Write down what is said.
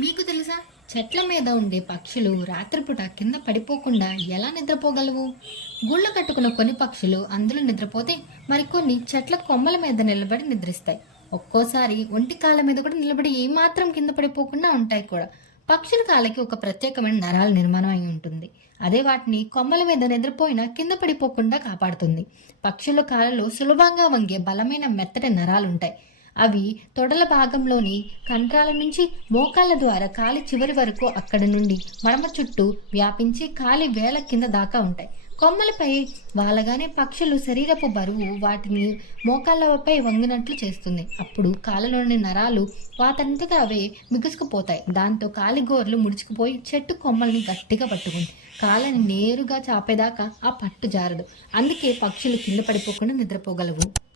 మీకు తెలుసా? చెట్ల మీద ఉండే పక్షులు రాత్రిపూట కింద పడిపోకుండా ఎలా నిద్రపోగలవు? గూళ్ళు కట్టుకున్న కొన్ని పక్షులు అందులో నిద్రపోతే మరికొన్ని చెట్ల కొమ్మల మీద నిలబడి నిద్రిస్తాయి. ఒక్కోసారి ఒంటి కాళ్ళ మీద కూడా నిలబడి ఏమాత్రం కింద పడిపోకుండా ఉంటాయి కూడా. పక్షుల కాళ్ళకి ఒక ప్రత్యేకమైన నరాల నిర్మాణం అయి ఉంటుంది. అదే వాటిని కొమ్మల మీద నిద్రపోయినా కింద పడిపోకుండా కాపాడుతుంది. పక్షుల కాళ్ళలో సులభంగా వంగే బలమైన మెత్తటి నరాలుంటాయి. అవి తొడల భాగంలోని కండరాల నుంచి మోకాళ్ళ ద్వారా కాలి చివరి వరకు అక్కడి నుండి మడమ చుట్టూ వ్యాపించి కాలి వేల కింద దాకా ఉంటాయి. కొమ్మలపై వాలగానే పక్షులు శరీరపు బరువు వాటిని మోకాళ్ళపై వంగినట్లు చేస్తుంది. అప్పుడు కాళ్ళలోని నరాలు వాటంతటా అవే బిగుసుకుపోతాయి. దాంతో కాలి గోర్లు ముడుచుకుపోయి చెట్టు కొమ్మల్ని గట్టిగా పట్టుకుంది. కాళ్ళని నేరుగా చాపేదాకా ఆ పట్టు జారదు. అందుకే పక్షులు కింద పడిపోకుండా నిద్రపోగలవు.